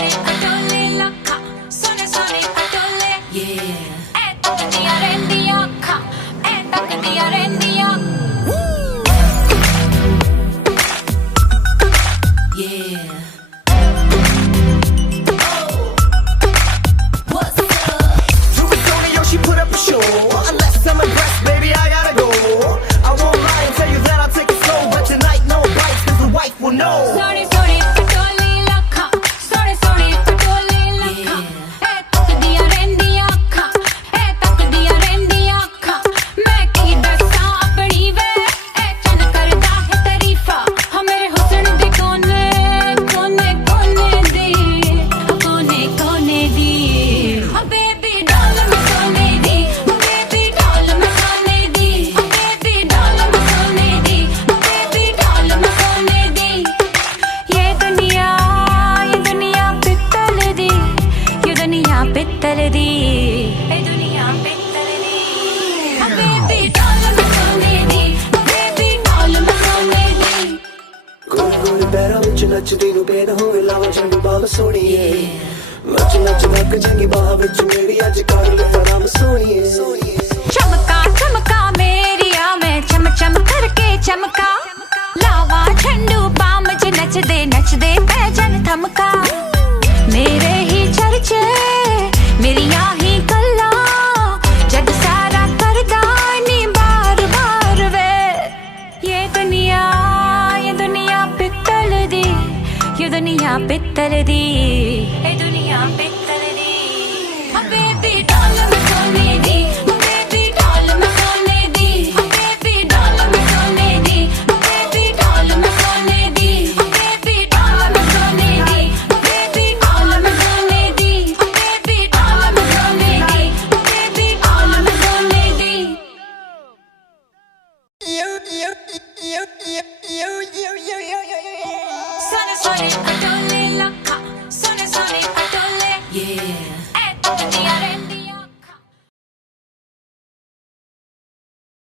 sole pistole l'occa, sole pistole, yeah. E tocca di arrendi occa, e tocca di arrendi occa, yeah. She put up a show. Unless I'm impressed, baby, I gotta go. I won't lie and tell you that I'll take it slow, but tonight no bites, cause the wife will know. Sole pistole l'occa, sole pistole l'occa, e tocca di arrendi occa, e tocca di arrendi occa. मैं की दसा अपनी वे, ए चन करदा है तारीफा, हाँ मेरे हुस्न दे कोने कोने कोने दी, कोने कोने दी, हाँ बेबी डाल मैं सोने दी, बेबी डाल मैं सोने दी, बेबी डाल मैं सोने दी, बेबी डाल मैं सोने दी। ये दुनिया पित्तल दी, ये दुनिया पित्तल दी, ये दुनिया पित्तल दी, हाँ बेबी डाल मैं सोने दी, बेबी डाल मैं सोने दी। गोरे गोरे पैरों विच नचदी नूं बेद होवे लावां चंगी बाल सोहणीए, नच नच नक चंगी बाह विच मेरी अज कर ले आराम सोहणीए। चमका चमका मेरिया मैं चम चम करके चमका, लावा झंडू पाम च नचदे नचदे पैजन थमका। मेरे ही चर्चे मेरिया ही गल्ला, जग सारा करदा नी बार बार वे। ये दुनिया पित्तल दी, ये दुनिया पित्तल दी, ये दुनिया पित्तल दी, हाँ बेबी डाल मैं सोने दी, बेबी डाल मैं सोने दी, बेबी डाल मैं सोने दी, बेबी डाल मैं सोने दी, बेबी डाल मैं सोने दी, बेबी डाल मैं सोने दी, बेबी डाल मैं सोने दी, बेबी डाल मैं सोने दी। Sole pistole l'occa, sole pistole, yeah. E tocca di